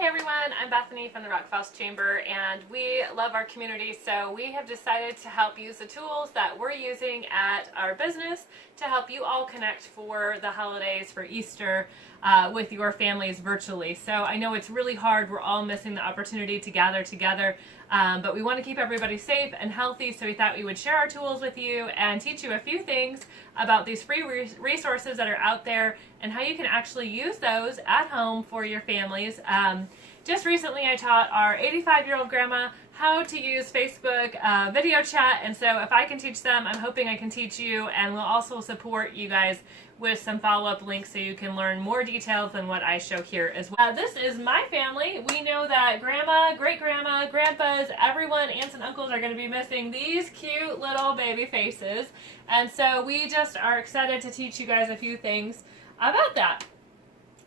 Hi everyone, I'm Bethany from the Rockfalls Chamber, and we love our community, so we have decided to help use the tools that we're using at our business to help you all connect for the holidays, for Easter, with your families virtually. So I know it's really hard, we're all missing the opportunity to gather together, but we want to keep everybody safe and healthy, so we thought we would share our tools with you and teach you a few things about these free resources that are out there and how you can actually use those at home for your families. Just recently I taught our 85-year-old grandma how to use Facebook video chat, and so if I can teach them, I'm hoping I can teach you, and we'll also support you guys with some follow-up links so you can learn more details than what I show here as well. This is my family. We know that grandma, great-grandma, grandpas, everyone, aunts and uncles are going to be missing these cute little baby faces, and so we just are excited to teach you guys a few things about that.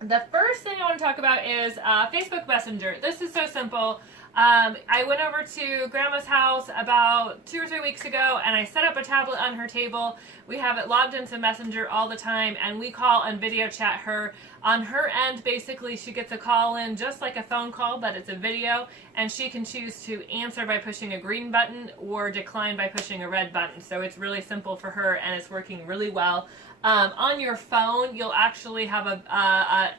The first thing I want to talk about is Facebook Messenger. This is so simple. I went over to Grandma's house about 2 or 3 weeks ago and I set up a tablet on her table. We have it logged into Messenger all the time, and we call and video chat her. On her end, basically she gets a call in just like a phone call, but it's a video, and she can choose to answer by pushing a green button or decline by pushing a red button. So it's really simple for her and it's working really well. On your phone, you'll actually have a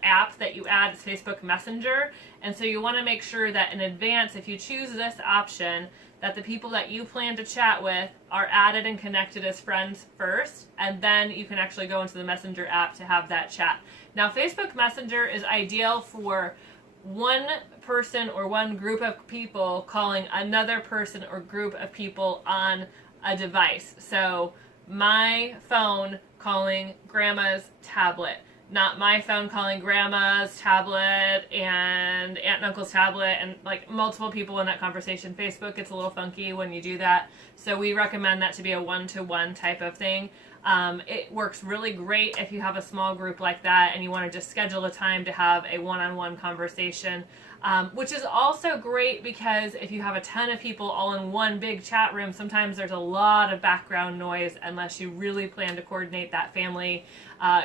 app that you add, it's Facebook Messenger, and so you want to make sure that in advance, if you choose this option, that the people that you plan to chat with are added and connected as friends first, and then you can actually go into the Messenger app to have that chat. Now, Facebook Messenger is ideal for one person or one group of people calling another person or group of people on a device. So my phone calling grandma's tablet, not my phone calling grandma's tablet and aunt and uncle's tablet, and like multiple people in that conversation. Facebook gets a little funky when you do that, so we recommend that to be a one-to-one type of thing. It works really great if you have a small group like that and you want to just schedule a time to have a one-on-one conversation, which is also great because if you have a ton of people all in one big chat room, sometimes there's a lot of background noise unless you really plan to coordinate that family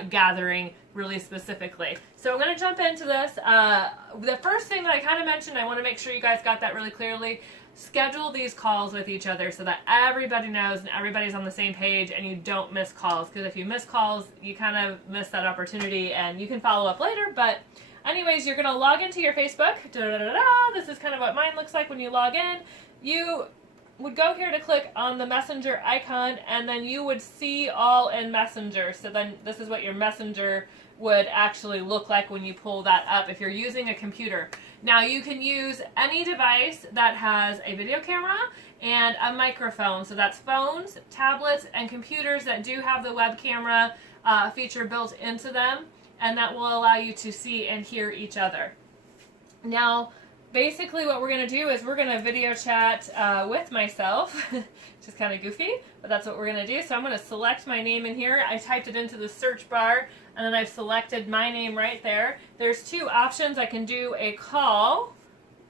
gathering really specifically. So I'm going to jump into this. The first thing that I kind of mentioned, I want to make sure you guys got that really clearly. Schedule these calls with each other so that everybody knows and everybody's on the same page and you don't miss calls, because if you miss calls, you kind of miss that opportunity, and you can follow up later. But anyways, you're going to log into your Facebook. This is kind of what mine looks like when you log in. You would go here to click on the Messenger icon, and then you would see all in Messenger. So then this is what your Messenger would actually look like when you pull that up if you're using a computer. Now you can use any device that has a video camera and a microphone. So that's phones, tablets, and computers that do have the web camera feature built into them, and that will allow you to see and hear each other. Now, basically what we're going to do is we're going to video chat with myself, which is kind of goofy, but that's what we're going to do. So I'm going to select my name in here. I typed it into the search bar, and then I've selected my name right there. There's two options. I can do a call,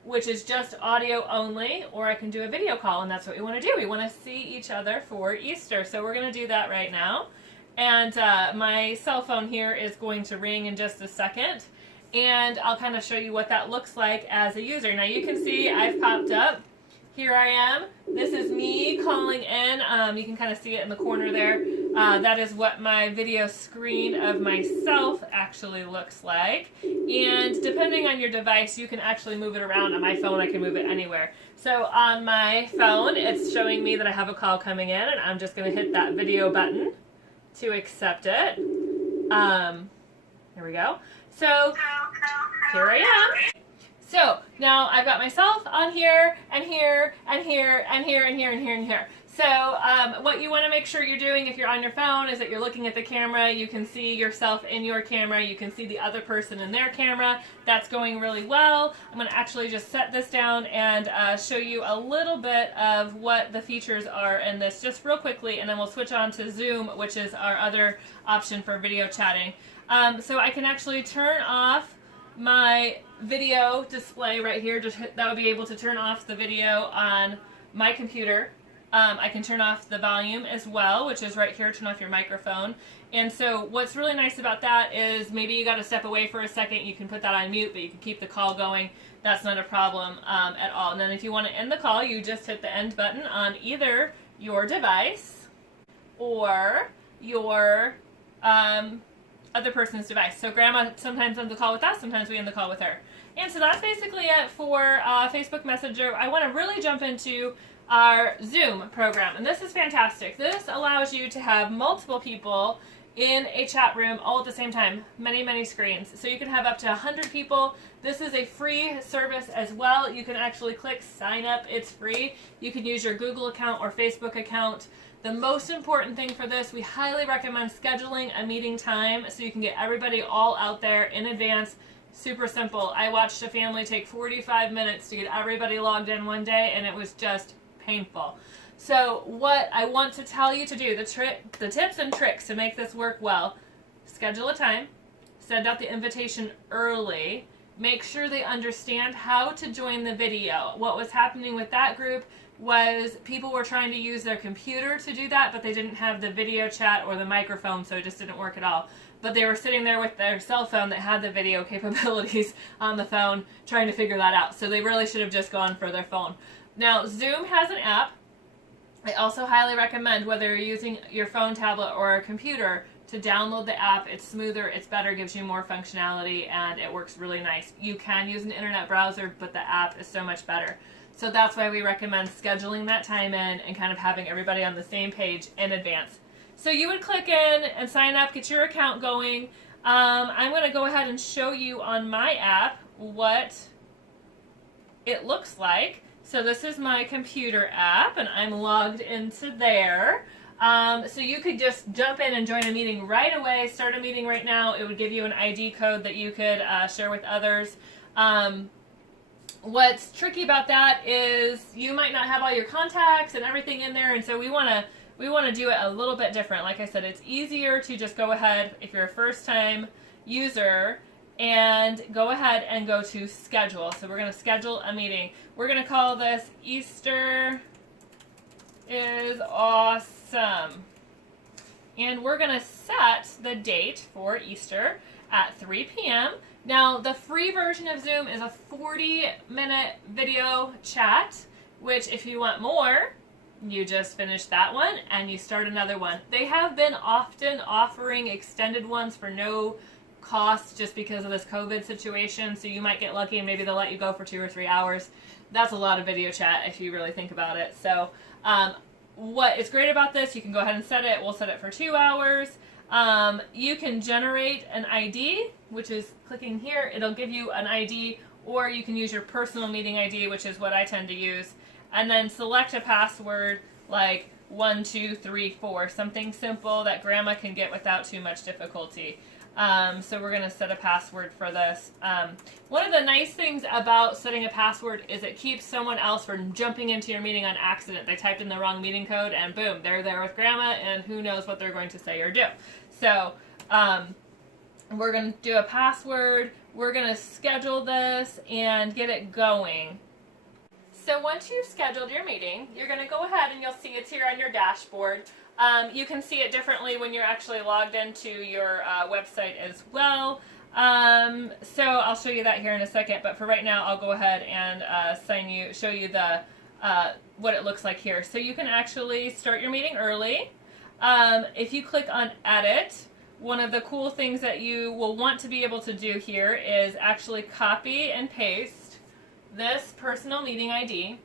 which is just audio only, or I can do a video call, and that's what we want to do. We want to see each other for Easter, so we're going to do that right now. And my cell phone here is going to ring in just a second, and I'll kind of show you what that looks like as a user. Now you can see I've popped up. Here I am. This is me calling in. You can kind of see it in the corner there. That is what my video screen of myself actually looks like. And depending on your device, you can actually move it around. On my phone, I can move it anywhere. So on my phone, it's showing me that I have a call coming in, and I'm just going to hit that video button to accept it. Here we go. So here I am. So now I've got myself on here, and here, and here, and here, and here, and here, and here. So what you want to make sure you're doing if you're on your phone is that you're looking at the camera. You can see yourself in your camera. You can see the other person in their camera. That's going really well. I'm going to actually just set this down and show you a little bit of what the features are in this just real quickly, and then we'll switch on to Zoom, which is our other option for video chatting. So I can actually turn off my video display right here. That would be able to turn off the video on my computer. I can turn off the volume as well, which is right here, turn off your microphone. And so what's really nice about that is maybe you got to step away for a second, you can put that on mute, but you can keep the call going. That's not a problem at all. And then if you want to end the call, you just hit the end button on either your device or your other person's device. So Grandma sometimes ends the call with us, sometimes we end the call with her. And so that's basically it for Facebook Messenger. I want to really jump into our Zoom program, and this is fantastic. This allows you to have multiple people in a chat room all at the same time, many screens. So you can have up to 100 people. This is a free service as well. You can actually click sign up, it's free. You can use your Google account or Facebook account. The most important thing for this, we highly recommend scheduling a meeting time so you can get everybody all out there in advance. Super simple. I watched a family take 45 minutes to get everybody logged in one day, and it was just painful. So what I want to tell you to do, the tips and tricks to make this work well: schedule a time, send out the invitation early, make sure they understand how to join the video. What was happening with that group was people were trying to use their computer to do that, but they didn't have the video chat or the microphone, so it just didn't work at all. But they were sitting there with their cell phone that had the video capabilities on the phone trying to figure that out. So they really should have just gone for their phone. Now, Zoom has an app. I also highly recommend, whether you're using your phone, tablet, or a computer, to download the app. It's smoother, it's better, gives you more functionality, and it works really nice. You can use an internet browser, but the app is so much better. So that's why we recommend scheduling that time in and kind of having everybody on the same page in advance. So you would click in and sign up, get your account going. I'm going to go ahead and show you on my app what it looks like. So this is my computer app, and I'm logged into there. So you could just jump in and join a meeting right away, start a meeting right now. It would give you an ID code that you could share with others. What's tricky about that is you might not have all your contacts and everything in there, and so we want to do it a little bit different. Like I said, it's easier to just go ahead, if you're a first-time user, and go ahead and go to schedule. So we're going to schedule a meeting. We're going to call this Easter is Awesome. And we're going to set the date for Easter at 3 p.m. Now, the free version of Zoom is a 40-minute video chat, which if you want more, you just finish that one and you start another one. They have been often offering extended ones for no cost just because of this COVID situation, so you might get lucky and maybe they'll let you go for 2 or 3 hours. That's a lot of video chat if you really think about it. So what is great about this, you can go ahead and set it. We'll set it for 2 hours. You can generate an ID, which is clicking here. It'll give you an ID, or you can use your personal meeting ID, which is what I tend to use, and then select a password like 1234, something simple that Grandma can get without too much difficulty. So we're going to set a password for this. One of the nice things about setting a password is it keeps someone else from jumping into your meeting on accident. They typed in the wrong meeting code and boom, they're there with Grandma, and who knows what they're going to say or do. So we're going to do a password. We're going to schedule this and get it going. So once you've scheduled your meeting, you're going to go ahead and you'll see it's here on your dashboard. You can see it differently when you're actually logged into your website as well. So I'll show you that here in a second, but for right now I'll go ahead and show you the what it looks like here. So you can actually start your meeting early. If you click on edit, one of the cool things that you will want to be able to do here is actually copy and paste this personal meeting ID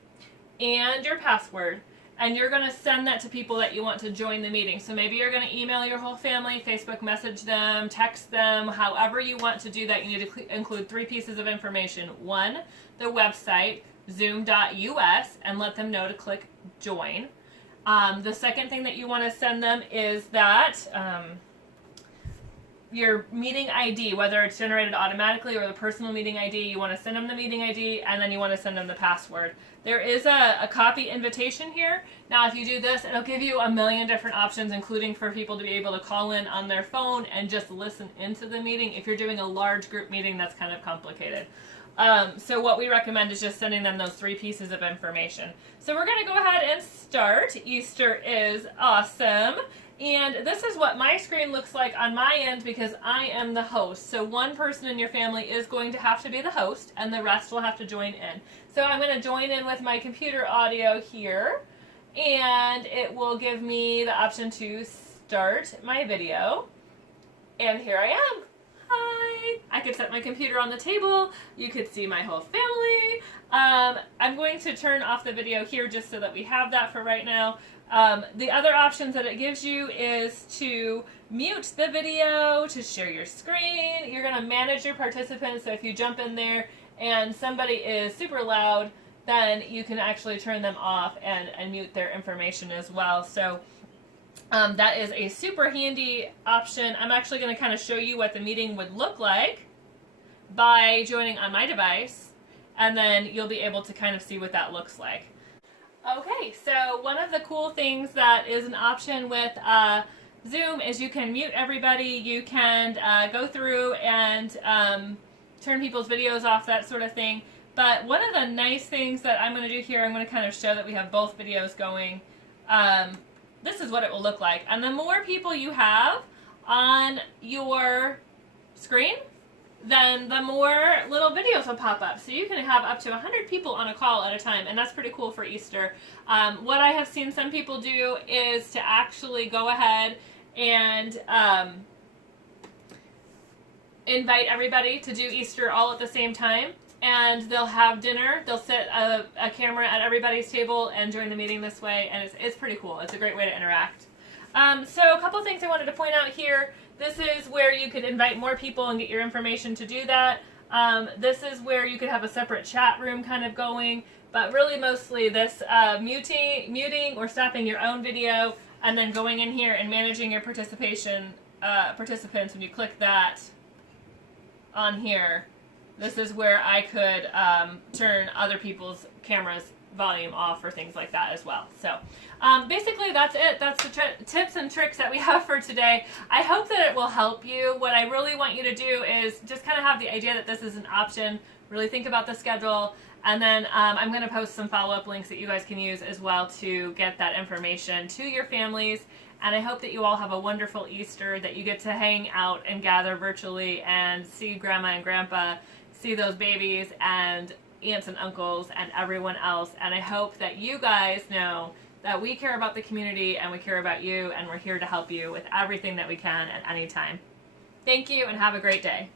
and your password, and you're going to send that to people that you want to join the meeting. So maybe you're going to email your whole family, Facebook message them, text them, however you want to do that. You need to include 3 pieces of information. 1, the website, zoom.us, and let them know to click join. The second thing that you want to send them is that your meeting ID, whether it's generated automatically or the personal meeting ID. You want to send them the meeting ID, and then you want to send them the password. There is a copy invitation here. Now, if you do this, it'll give you a million different options, including for people to be able to call in on their phone and just listen into the meeting. If you're doing a large group meeting, that's kind of complicated. So what we recommend is just sending them those 3 pieces of information. So we're going to go ahead and start. Easter is awesome. And this is what my screen looks like on my end because I am the host. So one person in your family is going to have to be the host, and the rest will have to join in. So I'm going to join in with my computer audio here, and it will give me the option to start my video. And here I am. Hi! I could set my computer on the table. You could see my whole family. I'm going to turn off the video here just so that we have that for right now. The other options that it gives you is to mute the video, to share your screen. You're going to manage your participants, so if you jump in there and somebody is super loud, then you can actually turn them off and mute their information as well. So that is a super handy option. I'm actually going to kind of show you what the meeting would look like by joining on my device, and then you'll be able to kind of see what that looks like. Okay, so one of the cool things that is an option with Zoom is you can mute everybody, you can go through and turn people's videos off, that sort of thing. But one of the nice things that I'm going to do here, I'm going to kind of show that we have both videos going. This is what it will look like. And the more people you have on your screen, then the more little videos will pop up. So you can have up to 100 people on a call at a time, and that's pretty cool for Easter. What I have seen some people do is to actually go ahead and invite everybody to do Easter all at the same time, and they'll have dinner. They'll set a camera at everybody's table and join the meeting this way, and it's pretty cool. It's a great way to interact. So a couple things I wanted to point out here. This is where you could invite more people and get your information to do that. This is where you could have a separate chat room kind of going, but really mostly this muting or stopping your own video and then going in here and managing your participants. When you click that on here, this is where I could turn other people's cameras volume off or things like that as well. So basically that's it. That's the tips and tricks that we have for today. I hope that it will help you. What I really want you to do is just kind of have the idea that this is an option, really think about the schedule, and then I'm going to post some follow-up links that you guys can use as well to get that information to your families. And I hope that you all have a wonderful Easter, that you get to hang out and gather virtually and see Grandma and Grandpa, see those babies and aunts and uncles and everyone else. And I hope that you guys know that we care about the community and we care about you, and we're here to help you with everything that we can at any time. Thank you and have a great day.